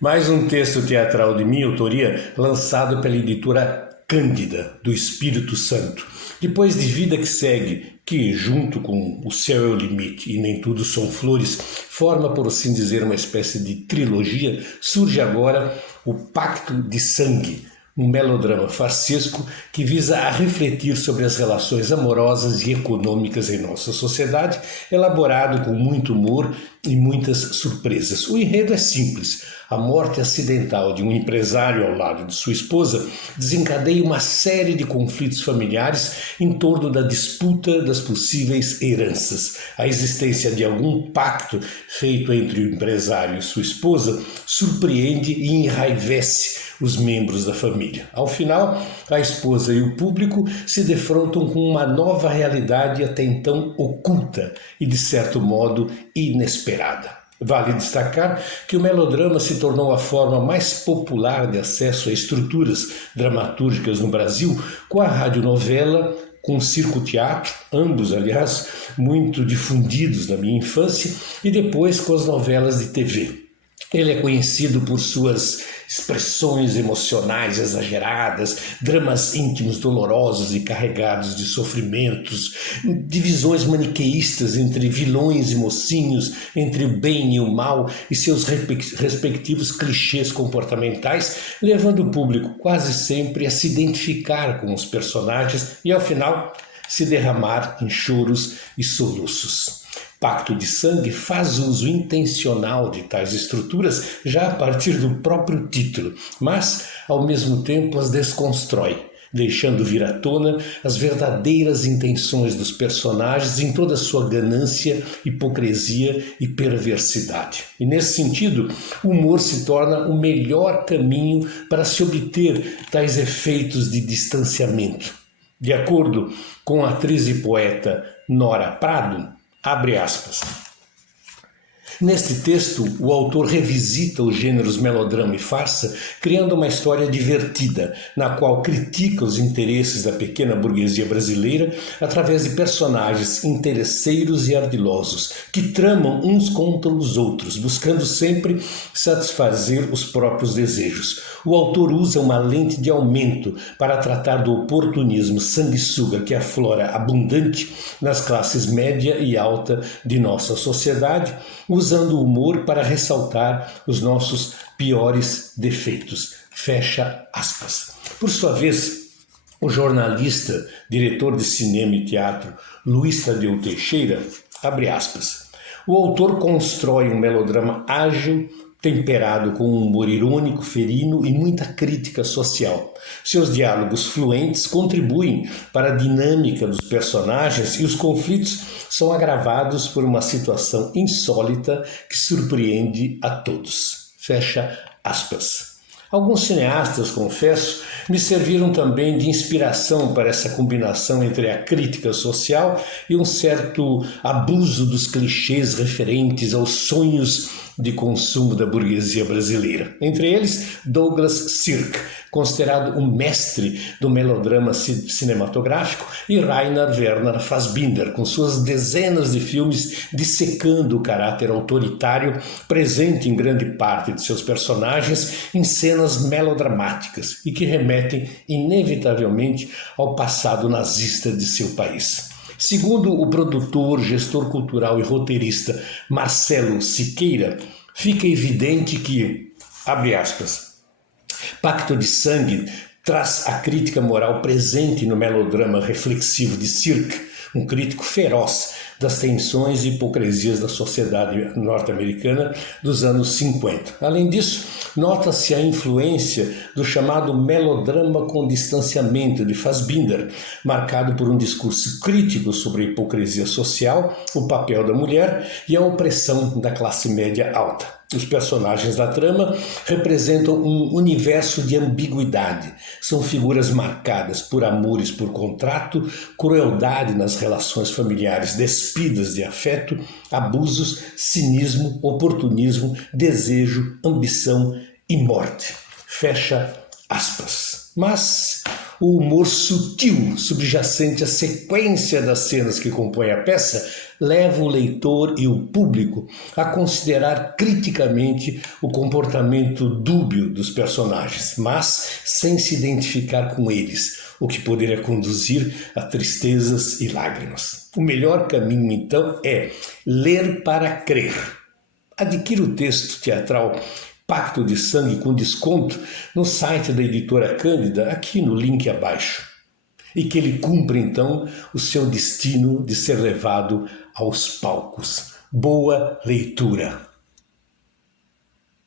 Mais um texto teatral de minha autoria, lançado pela editora Cândida, do Espírito Santo. Depois de Vida que Segue, que, junto com O Céu é o Limite e Nem Tudo São Flores, forma, por assim dizer, uma espécie de trilogia, surge agora O Pacto de Sangue, um melodrama farsesco que visa a refletir sobre as relações amorosas e econômicas em nossa sociedade, elaborado com muito humor e muitas surpresas. O enredo é simples. A morte acidental de um empresário ao lado de sua esposa desencadeia uma série de conflitos familiares em torno da disputa das possíveis heranças. A existência de algum pacto feito entre o empresário e sua esposa surpreende e enraivece os membros da família. Ao final, a esposa e o público se defrontam com uma nova realidade até então oculta e, de certo modo, inesperada. Vale destacar que o melodrama se tornou a forma mais popular de acesso a estruturas dramatúrgicas no Brasil, com a radionovela, com o circo-teatro, ambos, aliás, muito difundidos na minha infância, e depois com as novelas de TV. Ele é conhecido por suas expressões emocionais exageradas, dramas íntimos dolorosos e carregados de sofrimentos, divisões maniqueístas entre vilões e mocinhos, entre o bem e o mal e seus respectivos clichês comportamentais, levando o público quase sempre a se identificar com os personagens e, ao final, se derramar em choros e soluços. Pacto de Sangue faz uso intencional de tais estruturas já a partir do próprio título, mas, ao mesmo tempo, as desconstrói, deixando vir à tona as verdadeiras intenções dos personagens em toda a sua ganância, hipocrisia e perversidade. E, nesse sentido, o humor se torna o melhor caminho para se obter tais efeitos de distanciamento. De acordo com a atriz e poeta Nora Prado, abre aspas. Neste texto, o autor revisita os gêneros melodrama e farsa, criando uma história divertida, na qual critica os interesses da pequena burguesia brasileira através de personagens interesseiros e ardilosos, que tramam uns contra os outros, buscando sempre satisfazer os próprios desejos. O autor usa uma lente de aumento para tratar do oportunismo sanguessuga que aflora abundante nas classes média e alta de nossa sociedade, usando o humor para ressaltar os nossos piores defeitos. Fecha aspas. Por sua vez, o jornalista, diretor de cinema e teatro Luiz Tadeu Teixeira, abre aspas. O autor constrói um melodrama ágil, temperado com um humor irônico, ferino e muita crítica social. Seus diálogos fluentes contribuem para a dinâmica dos personagens e os conflitos são agravados por uma situação insólita que surpreende a todos. Fecha aspas. Alguns cineastas, confesso, me serviram também de inspiração para essa combinação entre a crítica social e um certo abuso dos clichês referentes aos sonhos de consumo da burguesia brasileira. Entre eles, Douglas Sirk, considerado um mestre do melodrama cinematográfico, e Rainer Werner Fassbinder, com suas dezenas de filmes dissecando o caráter autoritário presente em grande parte de seus personagens em cenas melodramáticas e que remetem inevitavelmente ao passado nazista de seu país. Segundo o produtor, gestor cultural e roteirista Marcelo Siqueira, fica evidente que, abre aspas, Pacto de Sangue traz a crítica moral presente no melodrama reflexivo de Sirk, um crítico feroz das tensões e hipocrisias da sociedade norte-americana dos anos 50. Além disso, nota-se a influência do chamado melodrama com distanciamento de Fassbinder, marcado por um discurso crítico sobre a hipocrisia social, o papel da mulher e a opressão da classe média alta. Os personagens da trama representam um universo de ambiguidade. São figuras marcadas por amores por contrato, crueldade nas relações familiares despidas de afeto, abusos, cinismo, oportunismo, desejo, ambição e morte. Fecha aspas. Mas O humor sutil subjacente à sequência das cenas que compõem a peça leva o leitor e o público a considerar criticamente o comportamento dúbio dos personagens, mas sem se identificar com eles, o que poderia conduzir a tristezas e lágrimas. O melhor caminho, então, é ler para crer. Adquira o texto teatral Pacto de Sangue com desconto no site da editora Cândida, aqui no link abaixo. E que ele cumpra então o seu destino de ser levado aos palcos. Boa leitura!